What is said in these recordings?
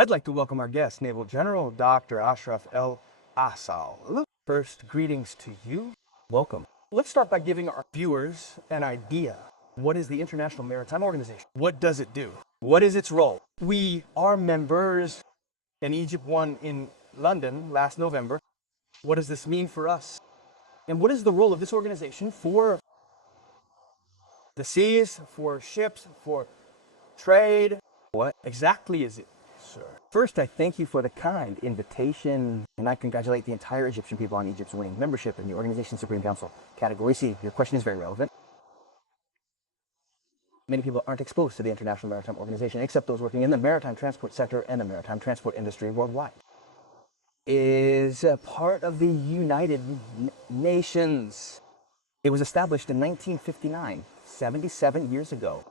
I'd like to welcome our guest, Naval General Dr. Ashraf El-Asal. First, greetings to you. Welcome. Let's start by giving our viewers an idea. What is the International Maritime Organization? What does it do? What is its role? We are members, and Egypt won in London last November. What does this mean for us? And what is the role of this organization for the seas, for ships, for trade? What exactly is it, sir? First, I thank you for the kind invitation, and I congratulate the entire Egyptian people on Egypt's winning membership in the Organization Supreme Council. Category C, your question is very relevant. Many people aren't exposed to the International Maritime Organization, except those working in the maritime transport sector and the maritime transport industry worldwide. It is a part of the United Nations. It was established in 1959, 77 years ago.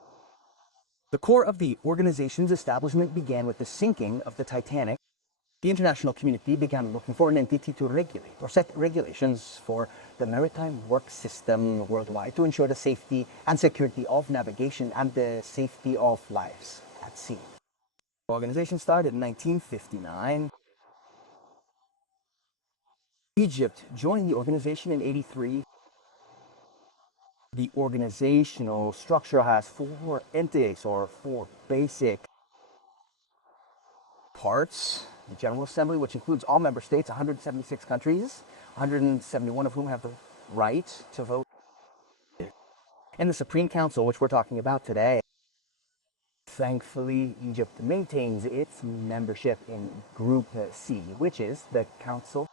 The core of the organization's establishment began with the sinking of the Titanic. The international community began looking for an entity to regulate or set regulations for the maritime work system worldwide to ensure the safety and security of navigation and the safety of lives at sea. The organization started in 1959. Egypt joined the organization in '83. The organizational structure has four entities or four basic parts. The General Assembly, which includes all member states, 176 countries, 171 of whom have the right to vote. And the Supreme Council, which we're talking about today. Thankfully, Egypt maintains its membership in Group C, which is the Council,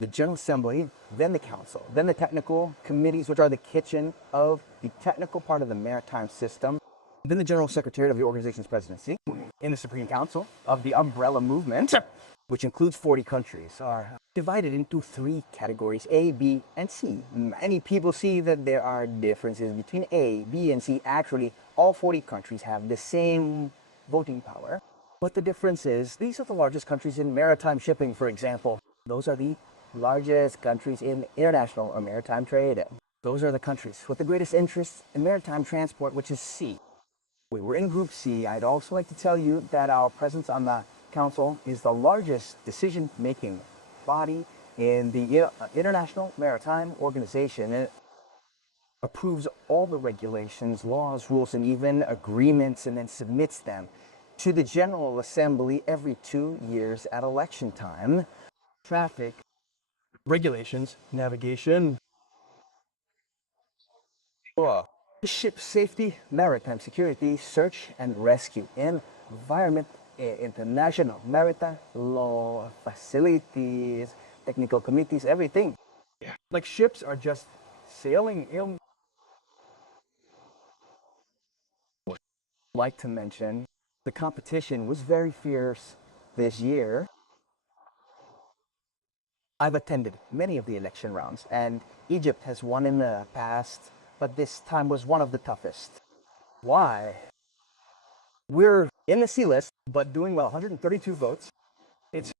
the General Assembly, then the Council, then the technical committees, which are the kitchen of the technical part of the maritime system, then the General Secretariat of the organization's presidency, in the Supreme Council of the Umbrella Movement, which includes 40 countries, are divided into three categories, A, B, and C. Many people see that there are differences between A, B, and C. Actually, all 40 countries have the same voting power. But the difference is, these are the largest countries in maritime shipping, for example. Those are the largest countries in international or maritime trade. Those are the countries with the greatest interest in maritime transport, which is C. We were in Group C. I'd also like to tell you that our presence on the Council is the largest decision-making body in the International Maritime Organization. It approves all the regulations, laws, rules, and even agreements, and then submits them to the General Assembly every 2 years at election time. Traffic, Regulations, navigation, ship safety, maritime security, search and rescue, environment, international maritime law, facilities, technical committees, everything. like ships are just sailing in. I'd like to mention the competition was very fierce this year. I've attended many of the election rounds, and Egypt has won in the past, but this time was one of the toughest. Why? We're in the C list, But doing well, 132 votes. It's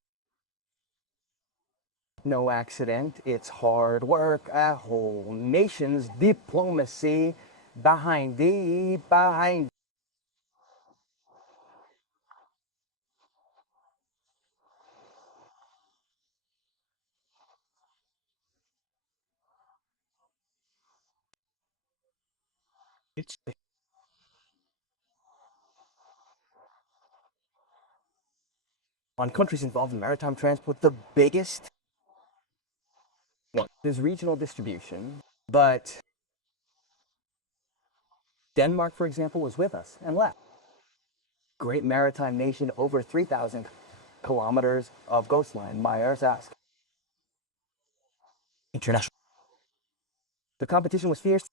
no accident. It's hard work, a whole nation's diplomacy behind. it's On countries involved in maritime transport, the biggest one is regional distribution. But Denmark, for example, was with us and left. Great maritime nation, over 3,000 kilometers of coastline, Myers asked. International. The competition was fierce.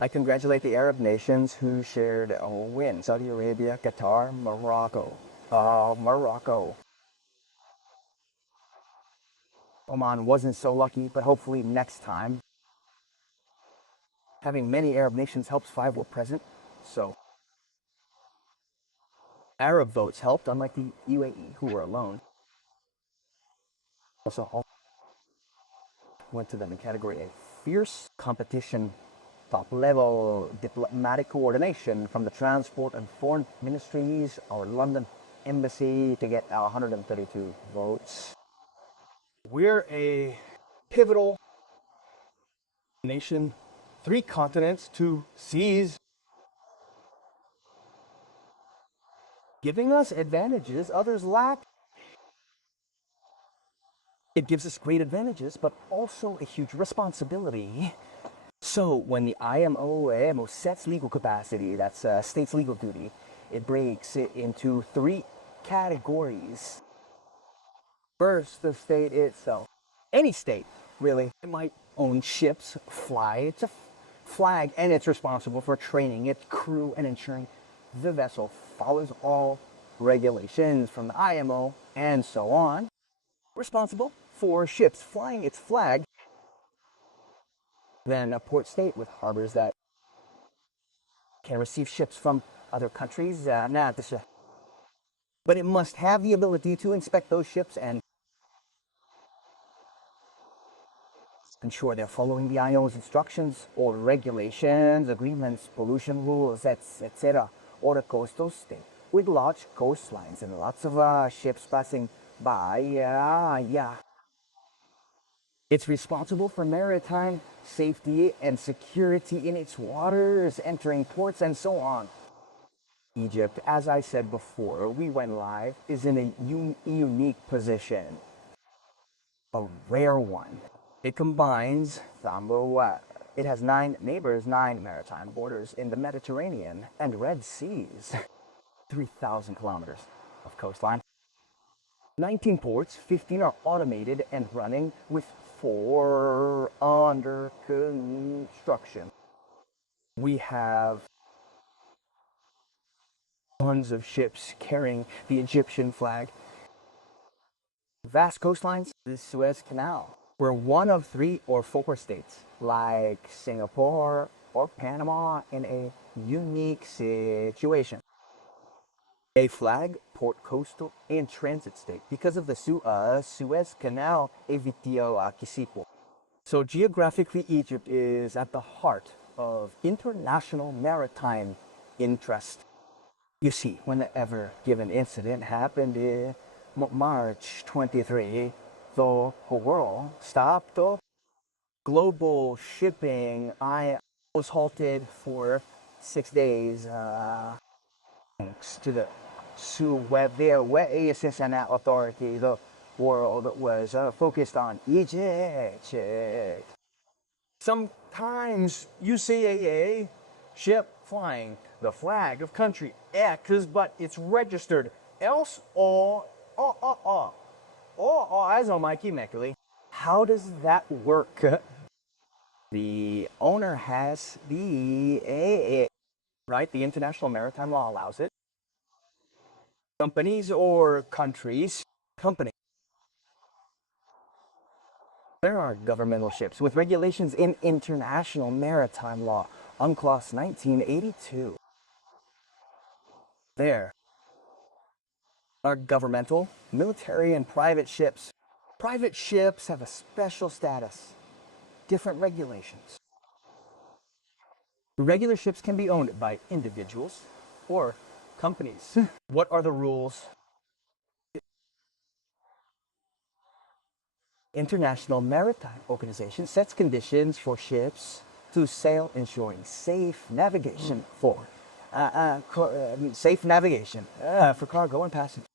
I congratulate the Arab nations who shared a win. Saudi Arabia, Qatar, Morocco. Morocco. Oman wasn't so lucky, but hopefully next time. Having many Arab nations helps 5 were present, so Arab votes helped, unlike the UAE, who were alone. Also, all went to them in category A. Fierce competition top-level diplomatic coordination from the Transport and Foreign Ministries, our London Embassy to get 132 votes. We're a pivotal nation, 3 continents, 2 seas, Giving us advantages others lack. It gives us great advantages, but also a huge responsibility. So when the IMO sets legal capacity, that's state's legal duty, it breaks it into 3 categories. First, the state itself. Any state, really, it might own ships, fly its flag, and it's responsible for training its crew and ensuring the vessel follows all regulations from the IMO and so on. Responsible for ships flying its flag. Then a port state with harbors that can receive ships from other countries. But it must have the ability to inspect those ships and ensure they're following the IMO's instructions or regulations, agreements, pollution rules, etc. Or a coastal state with large coastlines and lots of ships passing by. It's responsible for maritime safety and security in its waters, entering ports, and so on. Egypt, as I said before, we went live, is in a unique position. A rare one. It combines it has 9 neighbors, 9 maritime borders in the Mediterranean and Red Seas. 3,000 kilometers of coastline. 19 ports, 15 are automated and running, with 4 under construction. We have tons of ships carrying the Egyptian flag. Vast coastlines, the Suez Canal. We're one of 3 or 4 states, like Singapore or Panama, in a unique situation. A flag, port, coastal, and transit state because of the Suez Canal evitio Akisipo. So geographically, Egypt is at the heart of international maritime interest. You see, whenever given incident happened in March 23, the whole world stopped. Global shipping was halted for 6 days. Thanks to the Suez Authority, the world was focused on Egypt. Sometimes you see a ship flying the flag of country X, but it's registered else as on Mikey Meckley. How does that work? The owner has the right? The international maritime law allows it. Companies or countries, there are governmental ships with regulations in international maritime law, UNCLOS 1982. There are governmental, military, and private ships. Private ships have a special status, different regulations. Regular ships can be owned by individuals or companies. What are the rules? International Maritime Organization sets conditions for ships to sail, ensuring safe navigation for cargo and passengers.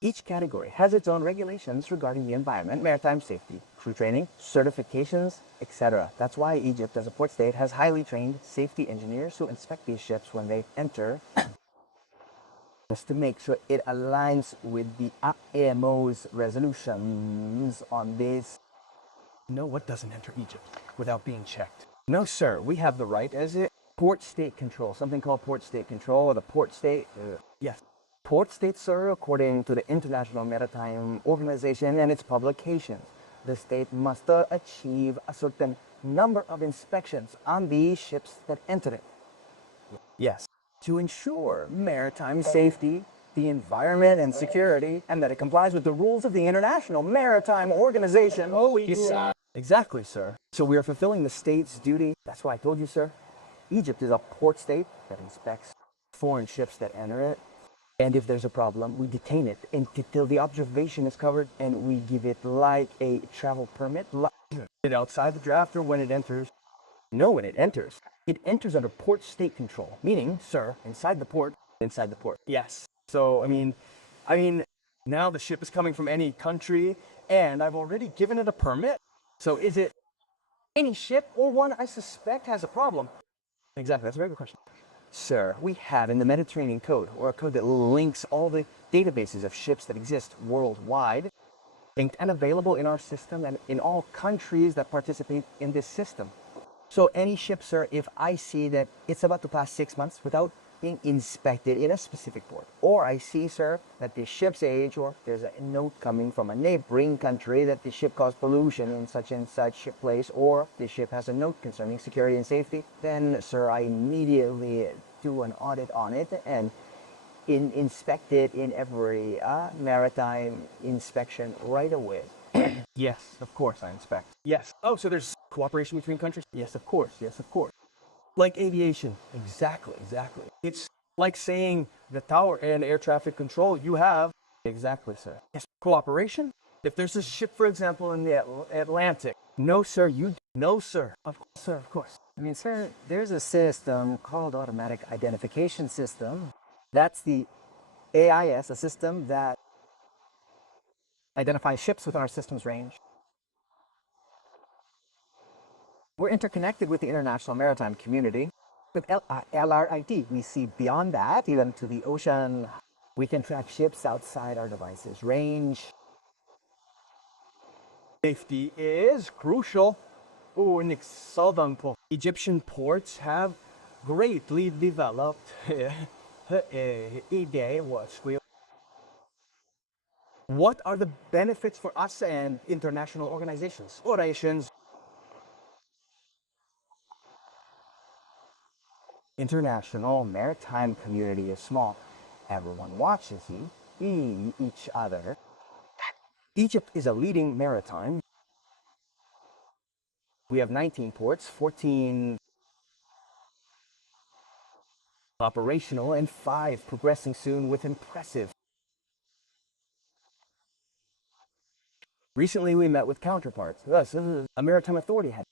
Each category has its own regulations regarding the environment, maritime safety, crew training, certifications, etc. That's why Egypt, as a port state, has highly trained safety engineers who inspect these ships when they enter, just to make sure it aligns with the IMO's resolutions on this. No, what doesn't enter Egypt without being checked? No, sir. We have the right as a port state control, something called port state control, or the port state. Yes. Port states, sir, according to the International Maritime Organization and its publications, the state must achieve a certain number of inspections on these ships that enter it. Yes. To ensure maritime safety the environment and security, and that it complies with the rules of the International Maritime Organization. Oh, yes. Exactly, sir. So we are fulfilling the state's duty. That's why I told you, sir. Egypt is a port state that inspects foreign ships that enter it. And if there's a problem, we detain it until the observation is covered, and we give it like a travel permit. It outside the draft or when it enters? No, when it enters. It enters under port state control, meaning, sir, inside the port. Yes. So, I mean, now the ship is coming from any country, and I've already given it a permit. So is it any ship or one I suspect has a problem? Exactly, that's a very good question. Sir, we have in the Mediterranean Code, or a code that links all the databases of ships that exist worldwide, linked and available in our system and in all countries that participate in this system. So any ship, sir, if I see that it's about to pass 6 months without being inspected in a specific port, or I see, sir, that the ship's age, or there's a note coming from a neighboring country that the ship caused pollution in such and such place, or the ship has a note concerning security and safety, then, sir, I immediately do an audit on it and inspect it in every maritime inspection right away. Yes, of course I inspect. Yes. Oh, so there's cooperation between countries? Yes, of course. Yes, of course. Like aviation. Exactly, exactly. It's like saying the tower and air traffic control you have. Exactly, sir. Yes. Cooperation? If there's a ship, for example, in the Atlantic. No, sir, you... No, sir. Of course, sir, of course. I mean, sir, there's a system called Automatic Identification System. That's the AIS, a system that identifies ships within our system's range. We're interconnected with the international maritime community. With LRIT, we see beyond that, even to the ocean. We can track ships outside our device's range. Safety is crucial. Egyptian ports have greatly developed What are the benefits for us and international organizations? Orations. International maritime community is small. Everyone watches each other. Egypt is a leading maritime. We have 19 ports, 14 operational, and 5 progressing soon with impressive. Recently, we met with counterparts. This is a maritime authority head.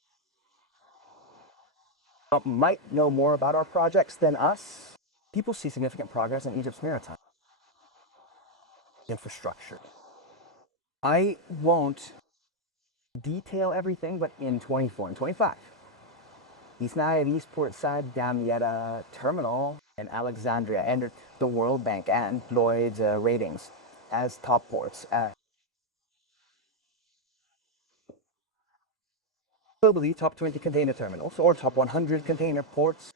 Might know more about our projects than us. People see significant progress in Egypt's maritime infrastructure. I won't detail everything, but in 24 and 25, East Portside Damietta Terminal and Alexandria entered the World Bank and Lloyd's ratings as top ports. Globally, top 20 container terminals or top 100 container ports.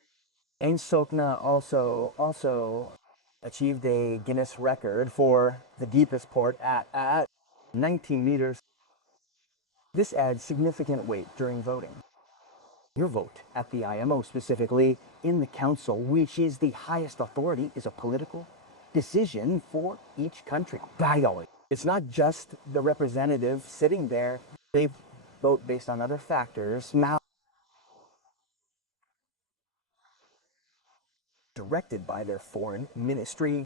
And Sokna also achieved a Guinness record for the deepest port at 19 meters. This adds significant weight during voting. Your vote at the IMO, specifically in the council, which is the highest authority, is a political decision for each country. It's not just the representative sitting there. They vote based on other factors. Now, Directed by their foreign ministry.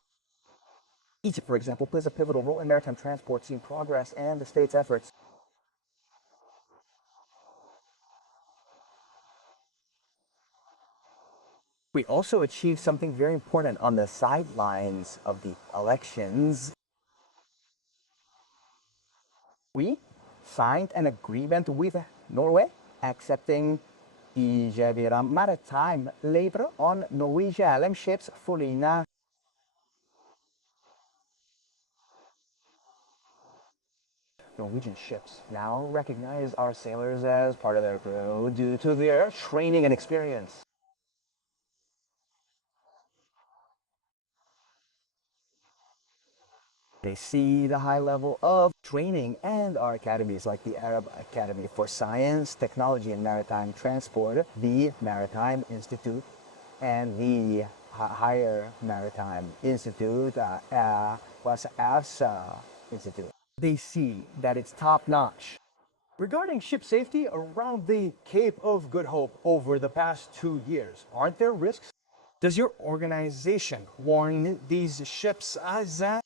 Egypt, for example, plays a pivotal role in maritime transport, seeing progress and the state's efforts. We also achieved something very important on the sidelines of the elections. We signed an agreement with Norway, accepting the maritime labor on Norwegian LM ships fully now. Norwegian ships now recognize our sailors as part of their crew due to their training and experience. They see the high level of training and our academies like the Arab Academy for Science, Technology and Maritime Transport, the Maritime Institute, and the higher maritime institute, was ASA Institute. They see that it's top notch. Regarding ship safety around the Cape of Good Hope over the past 2 years, aren't there risks? Does your organization warn these ships as that?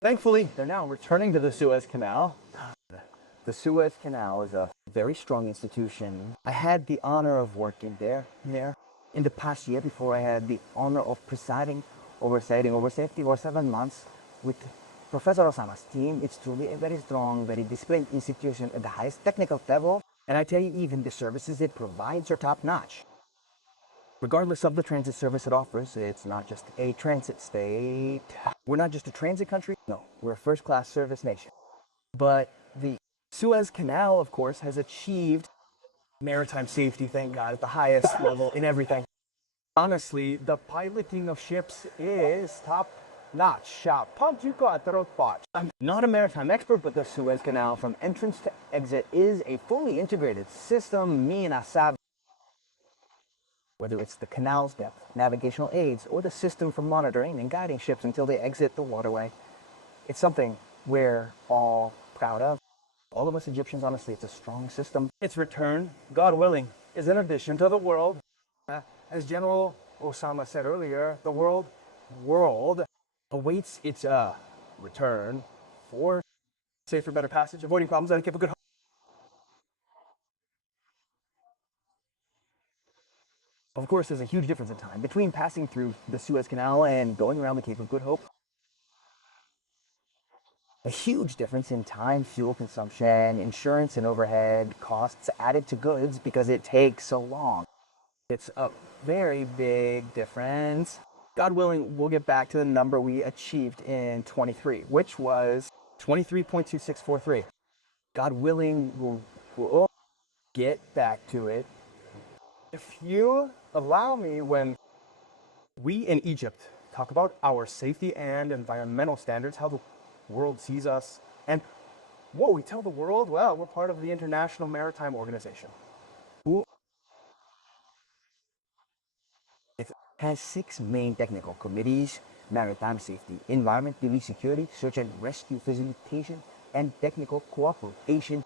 Thankfully, they're now returning to the Suez Canal. The Suez Canal is a very strong institution. I had the honor of working there. In the past year, before I had the honor of presiding over safety for 7 months with Professor Osama's team. It's truly a very strong, very disciplined institution at the highest technical level. And I tell you, even the services it provides are top notch. Regardless of the transit service it offers, it's not just a transit state. We're not just a transit country. No, we're a first-class service nation. But the Suez Canal, of course, has achieved Maritime safety, thank God, at the highest level in everything. Honestly, the piloting of ships is top notch. I'm not a maritime expert, but the Suez Canal from entrance to exit is a fully integrated system. Whether it's the canal's depth, navigational aids, or the system for monitoring and guiding ships until they exit the waterway, it's something we're all proud of. All of us Egyptians, honestly, it's a strong system. Its return, God willing, is an addition to the world. As General Osama said earlier, the world awaits its return for safer, better passage, avoiding problems that keep a good hope. Of course, there's a huge difference in time between passing through the Suez Canal and going around the Cape of Good Hope. A huge difference in time, fuel consumption, insurance and overhead costs added to goods because it takes so long. It's a very big difference. God willing, we'll get back to the number we achieved in 23, which was 23.2643. God willing, we'll get back to it. If you allow me, when we in Egypt talk about our safety and environmental standards, how the world sees us, and what we tell the world, well, we're part of the International Maritime Organization. It has 6 main technical committees: maritime safety, environmental security, search and rescue facilitation, and technical cooperation.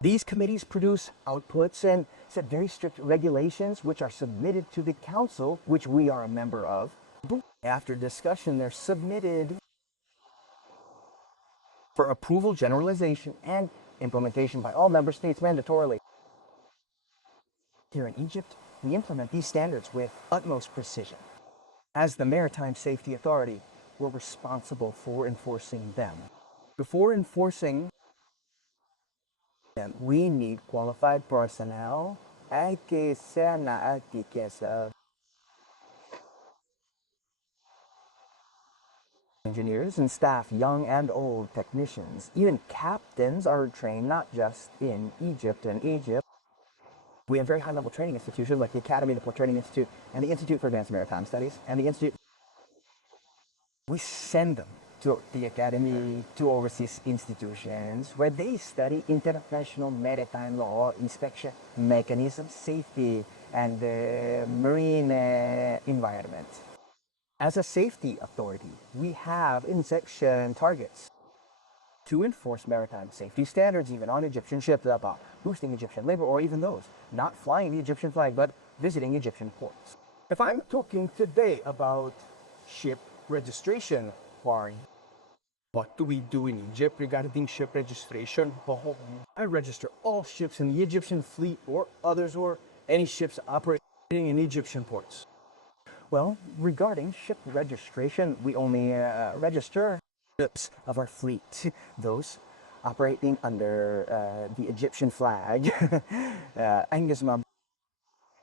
These committees produce outputs and set very strict regulations which are submitted to the council, which we are a member of. After discussion, they're submitted for approval, generalization, and implementation by all member states mandatorily. Here in Egypt, we implement these standards with utmost precision. As the Maritime Safety Authority, we're responsible for enforcing them. Before enforcing them, we need qualified personnel. Engineers and staff, young and old technicians, even captains are trained not just in Egypt. We have very high-level training institutions like the Academy, the Port Training Institute, and the Institute for Advanced Maritime Studies, and the Institute. We send them to the Academy, to overseas institutions, where they study international maritime law, inspection mechanisms, safety, and the marine environment. As a safety authority, we have inspection targets to enforce maritime safety standards, even on Egyptian ships, about boosting Egyptian labor, or even those not flying the Egyptian flag, but visiting Egyptian ports. If I'm talking today about ship registration, what do we do in Egypt regarding ship registration? I register all ships in the Egyptian fleet, or others, or any ships operating in Egyptian ports. Well, regarding ship registration, we only register ships of our fleet, those operating under the Egyptian flag.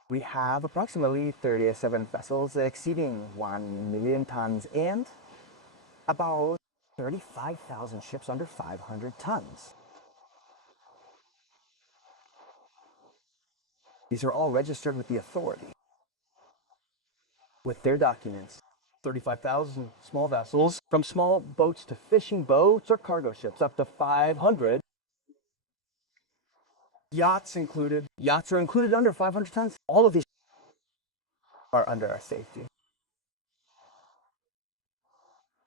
We have approximately 37 vessels exceeding 1 million tons and about 35,000 ships under 500 tons. These are all registered with the authority, with their documents. 35,000 small vessels, from small boats to fishing boats or cargo ships up to 500. Yachts included. Yachts are included under 500 tons. All of these are under our safety.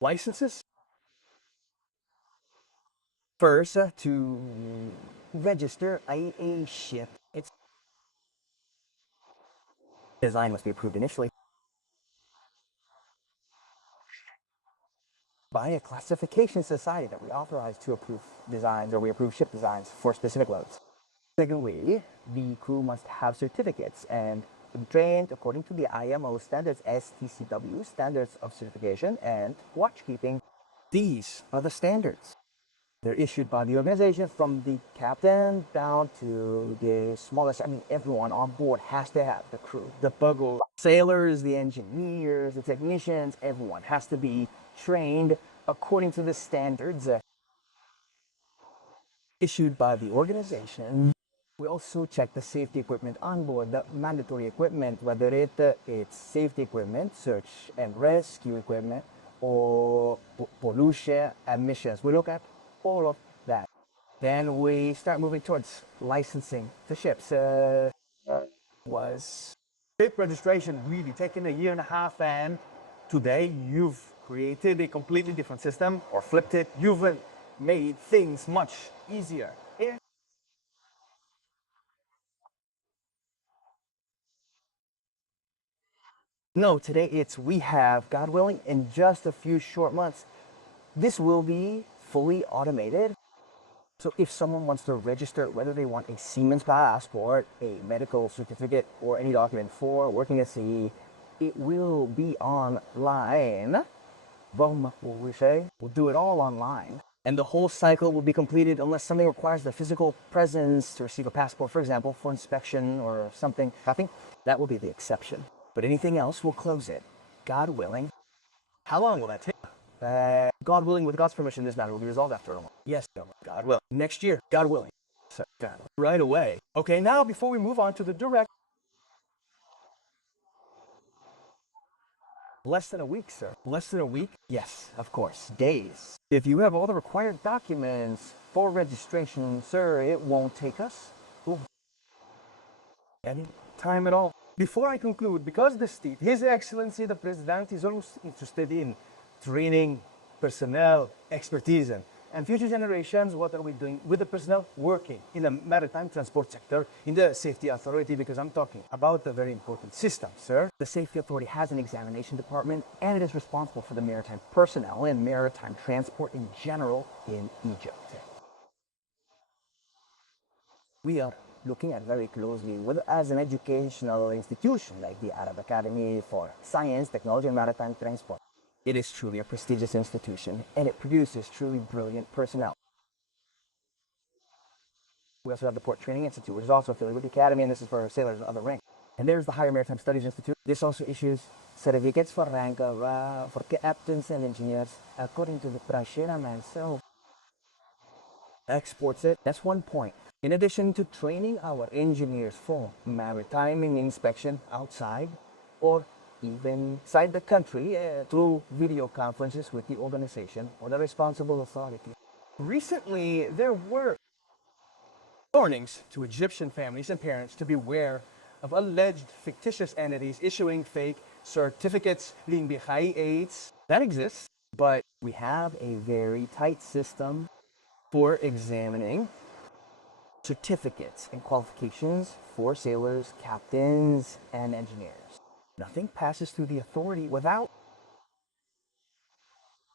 Licenses? First, to register a ship, its design must be approved initially by a classification society that we authorize to approve designs, or we approve ship designs for specific loads. Secondly, the crew must have certificates and be trained according to the IMO standards, STCW, standards of certification and watchkeeping. These are the standards. They're issued by the organization from the captain down to the smallest. I mean, everyone on board has to have the crew, the buggle, sailors, the engineers, the technicians, everyone has to be trained according to the standards issued by the organization. We also check the safety equipment on board, the mandatory equipment, whether it's safety equipment, search and rescue equipment, or pollution emissions. We look at all of that. Then we start moving towards licensing the ships. Was ship registration really taking a year and a half, and today you've created a completely different system or flipped it. You've made things much easier. Yeah. No, today we have, God willing, in just a few short months, this will be fully automated. So if someone wants to register, whether they want a seaman's passport, a medical certificate, or any document for working at sea, it will be online. What we say? We'll do it all online. And the whole cycle will be completed unless something requires the physical presence to receive a passport, for example, for inspection or something. That will be the exception. But anything else, we'll close it. God willing. How long will that take? God willing, with God's permission, this matter will be resolved after a while. Yes, God willing. Next year, God willing. So, right away. Okay, now before we move on to the direct. Less than a week, sir. Less than a week? Yes, of course. Days. If you have all the required documents for registration, sir, it won't take us any time at all. Before I conclude, because the state, His Excellency the President, is always interested in training personnel, expertise, and future generations, what are we doing with the personnel working in the maritime transport sector, in the safety authority, because I'm talking about a very important system, sir. The safety authority has an examination department, and it is responsible for the maritime personnel and maritime transport in general in Egypt. We are looking at very closely as an educational institution like the Arab Academy for Science, Technology, and Maritime Transport. It is truly a prestigious institution, and it produces truly brilliant personnel. We also have the Port Training Institute, which is also affiliated with the Academy, and this is for sailors and other ranks. And there's the Higher Maritime Studies Institute. This also issues certificates for rank for captains and engineers according to the procurement. So exports it. That's one point. In addition to training our engineers for maritime inspection outside or even inside the country through video conferences with the organization or the responsible authority. Recently, there were warnings to Egyptian families and parents to beware of alleged fictitious entities issuing fake certificates, aids. That exists, but we have a very tight system for examining certificates and qualifications for sailors, captains, and engineers. Nothing passes through the authority without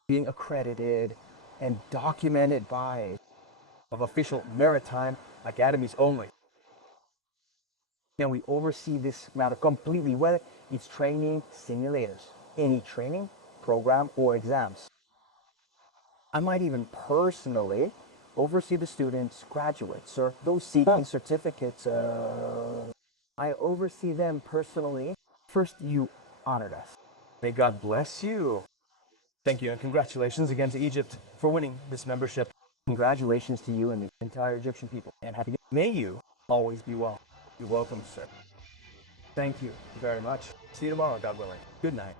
being accredited and documented by official maritime academies only. And we oversee this matter completely, whether it's training simulators, any training program or exams. I might even personally oversee the students, graduates, or those seeking certificates. I oversee them personally. First, you honored us. May God bless you. Thank you, and congratulations again to Egypt for winning this membership. Congratulations to you and the entire Egyptian people. And happy. May you always be well. You're welcome, sir. Thank you very much. See you tomorrow, God willing. Good night.